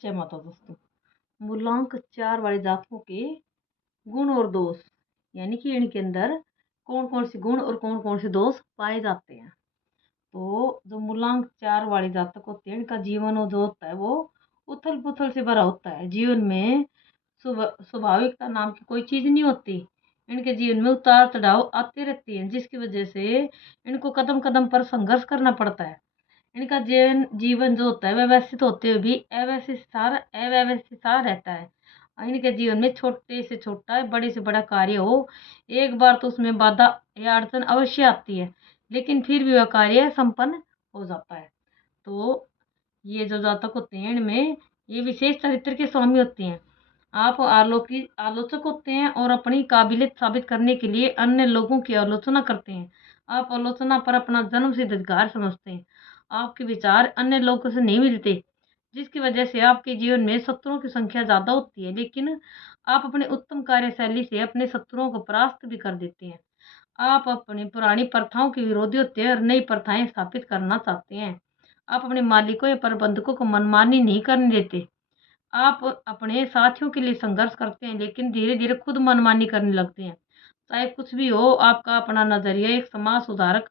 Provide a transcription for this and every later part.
जय माता दोस्तों। मूलांक 4 वाले जातकों के गुण और दोष, यानी कि इनके अंदर कौन कौन से गुण और कौन कौन से दोष पाए जाते हैं। तो जो मूलांक 4 वाले जातक होते हैं, इनका जीवन जो होता है वो उथल पुथल से भरा होता है। जीवन में स्वाभाविकता नाम की कोई चीज नहीं होती। इनके जीवन में उतार चढ़ाव आते रहते हैं, जिसकी वजह से इनको कदम कदम पर संघर्ष करना पड़ता है। इनका जीवन जीवन जो होता है व्यवस्थित होते हुए भी अव्यवस्थित सा रहता है। इनके जीवन में छोटे से छोटा बड़े से बड़ा कार्य हो, एक बार तो उसमें बाधा या अड़चन अवश्य आती है, लेकिन फिर भी वह कार्य संपन्न हो जाता है। तो ये जो जातक होते हैं, इनमें ये विशेष चरित्र के स्वामी होते हैं। आप आलोचक होते हैं और अपनी काबिलियत साबित करने के लिए अन्य लोगों की आलोचना करते हैं। आप आलोचना पर अपना जन्म सिद्ध अधिकार समझते हैं। आपके विचार अन्य लोगों से नहीं मिलते, जिसकी वजह से आपके जीवन में शत्रुओं की संख्या ज्यादा होती है, लेकिन आप अपने उत्तम कार्यशैली से अपने शत्रुओं को परास्त भी कर देते हैं। आप अपनी पुरानी प्रथाओं के विरोधी होते हैं और नई प्रथाएं स्थापित करना चाहते हैं। आप अपने मालिकों या प्रबंधकों को मनमानी नहीं करने देते। आप अपने साथियों के लिए संघर्ष करते हैं, लेकिन धीरे धीरे खुद मनमानी करने लगते हैं। चाहे कुछ भी हो, आपका अपना नजरिया एक समाज सुधारक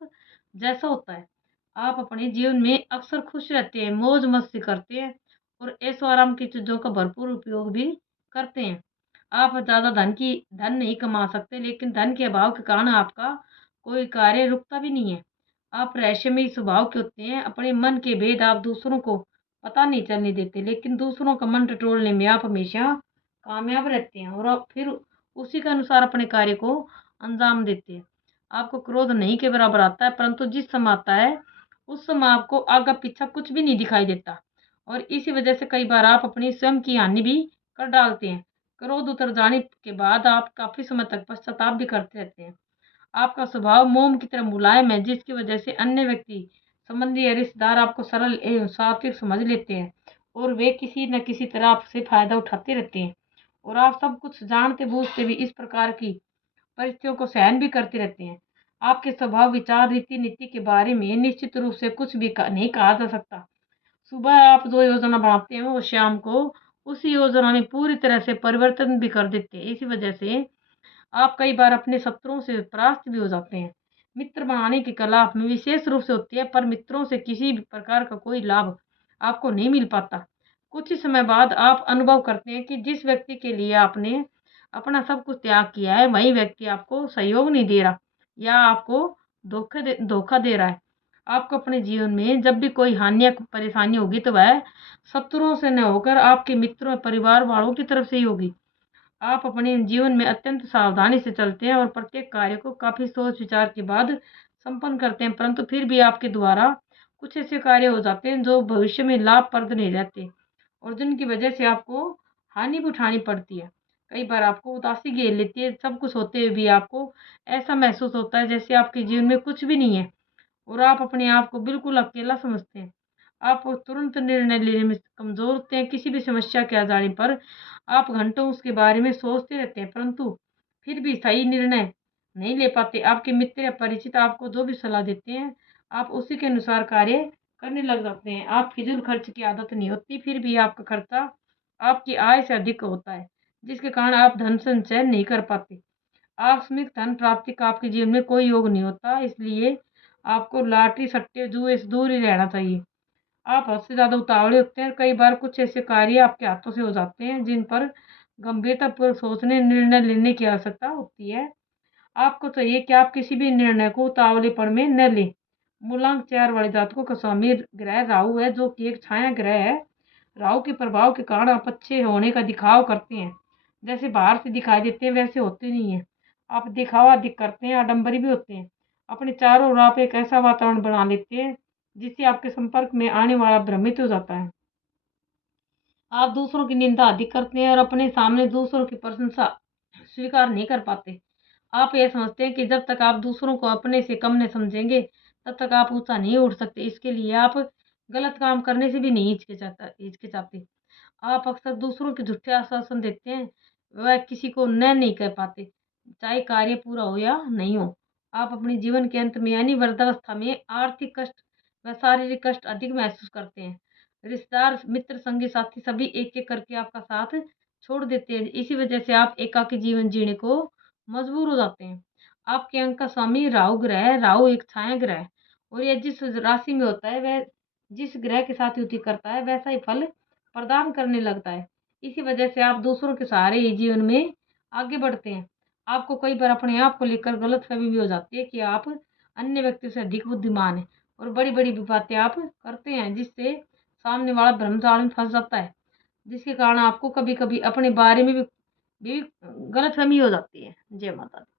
जैसा होता है। आप अपने जीवन में अक्सर खुश रहते हैं, मौज मस्ती करते हैं और ऐशो आराम की चीजों का भरपूर उपयोग भी करते हैं। आप ज्यादा धन नहीं कमा सकते, लेकिन धन के अभाव के कारण आपका कोई कार्य रुकता भी नहीं है। आप रहस्यमयी स्वभाव के होते हैं। अपने मन के भेद आप दूसरों को पता नहीं चलने देते, लेकिन दूसरों का मन टटोलने में आप हमेशा कामयाब रहते हैं और आप फिर उसी के अनुसार अपने कार्य को अंजाम देते हैं। आपको क्रोध नहीं के बराबर आता है, परंतु जिस समय आता है उस समय आपको आगा पीछा कुछ भी नहीं दिखाई देता, और इसी वजह से कई बार आप अपनी स्वयं की हानि भी कर डालते हैं। क्रोध उतर जाने के बाद आप काफी समय तक पश्चाताप भी करते रहते हैं। आपका स्वभाव मोम की तरह मुलायम है, जिसकी वजह से अन्य व्यक्ति संबंधी या रिश्तेदार आपको सरल एवं सात्विक समझ लेते हैं और वे किसी न किसी तरह आपसे फायदा उठाते रहते हैं। और आप सब कुछ जानते बूझते भी इस प्रकार की परिस्थितियों को सहन भी करते रहते हैं। आपके स्वभाव, विचार, रीति नीति के बारे में निश्चित रूप से कुछ भी नहीं कहा जा सकता। सुबह आप जो योजना बनाते हैं वो शाम को उसी योजना में पूरी तरह से परिवर्तन भी कर देते हैं। इसी वजह से आप कई बार अपने शत्रुओं से परास्त भी हो जाते हैं। मित्र बनाने की कला आप में विशेष रूप से होती है, पर मित्रों से किसी भी प्रकार का कोई लाभ आपको नहीं मिल पाता। कुछ ही समय बाद आप अनुभव करते हैं कि जिस व्यक्ति के लिए आपने अपना सब कुछ त्याग किया है, वही व्यक्ति आपको सहयोग नहीं दे रहा या आपको धोखा दे रहा है। आपको अपने जीवन में जब भी कोई हानि या परेशानी होगी, तो वह शत्रुओं से न होकर आपके मित्रों और परिवार वालों की तरफ से ही होगी। आप अपने जीवन में अत्यंत सावधानी से चलते हैं और प्रत्येक कार्य को काफी सोच विचार के बाद संपन्न करते हैं, परंतु फिर भी आपके द्वारा कुछ ऐसे कार्य हो जाते हैं जो भविष्य में लाभप्रद नहीं रहते और जिनकी वजह से आपको हानि भी उठानी पड़ती है। कई बार आपको उदासी घेर लेती है। सब कुछ होते हुए भी आपको ऐसा महसूस होता है जैसे आपके जीवन में कुछ भी नहीं है और आप अपने आप को बिल्कुल अकेला समझते हैं। आप तुरंत निर्णय लेने में कमजोर होते हैं। किसी भी समस्या के आ जाने पर आप घंटों उसके बारे में सोचते रहते हैं, परंतु फिर भी सही निर्णय नहीं ले पाते। आपके मित्र या परिचित आपको जो भी सलाह देते हैं, आप उसी के अनुसार कार्य करने लग जाते हैं। आप फिजूल खर्च की आदत नहीं होती, फिर भी आपका खर्चा आपकी आय से अधिक होता है, जिसके कारण आप धन संचय नहीं कर पाते। आकस्मिक धन प्राप्ति का आपके जीवन में कोई योग नहीं होता, इसलिए आपको लॉटरी, सट्टे, जुए से दूर ही रहना चाहिए। आप हद से ज़्यादा उतावले होते हैं और कई बार कुछ ऐसे कार्य आपके हाथों से हो जाते हैं जिन पर गंभीरतापूर्वक सोचने, निर्णय लेने की आवश्यकता होती है। आपको चाहिए कि आप किसी भी निर्णय को उतावलेपन में न लें। मूलांक 4 वाले जातकों का स्वामी ग्रह राहु है, जो कि एक छाया ग्रह है। राहु के प्रभाव के कारण आप अच्छे होने का दिखाव करते हैं। जैसे बाहर से दिखाई देते हैं वैसे होते नहीं हैं। आप दिखावा अधिक करते हैं, आडंबरी भी होते हैं। अपने चारों ओर आप एक ऐसा वातावरण बना लेते हैं जिससे आपके संपर्क में आने वाला भ्रमित हो जाता है। आप दूसरों की निंदा अधिक करते हैं और अपने सामने दूसरों की प्रशंसा स्वीकार नहीं कर पाते। आप यह समझते हैं कि जब तक आप दूसरों को अपने से कम न समझेंगे, तब तक आप ऊंचा नहीं उठ सकते। इसके लिए आप गलत काम करने से भी नहीं हिचकिचाते। आप अक्सर दूसरों के झूठे आश्वासन देते हैं, वह किसी को न नहीं कह पाते, चाहे कार्य पूरा हो या नहीं हो। आप अपने जीवन के अंत में यानी वृद्धावस्था में आर्थिक कष्ट व शारीरिक कष्ट अधिक महसूस करते हैं। रिश्तेदार, मित्र, संगी साथी सभी एक एक करके आपका साथ छोड़ देते हैं। इसी वजह से आप एकाकी जीवन जीने को मजबूर हो जाते हैं। आपके अंक का स्वामी राहु ग्रह है। राहु एक छाया ग्रह है और यह जिस राशि में होता है वह जिस ग्रह के साथ युति करता है वैसा ही फल प्रदान करने लगता है। इसी वजह से आप दूसरों के सहारे ही जीवन में आगे बढ़ते हैं। आपको कई बार अपने आप को लेकर गलतफहमी भी हो जाती है कि आप अन्य व्यक्तियों से अधिक बुद्धिमान हैं और बड़ी बड़ी बातें आप करते हैं, जिससे सामने वाला भ्रमजाल में फंस जाता है, जिसके कारण आपको कभी कभी अपने बारे में भी गलतफहमी हो जाती है। जय माता दी।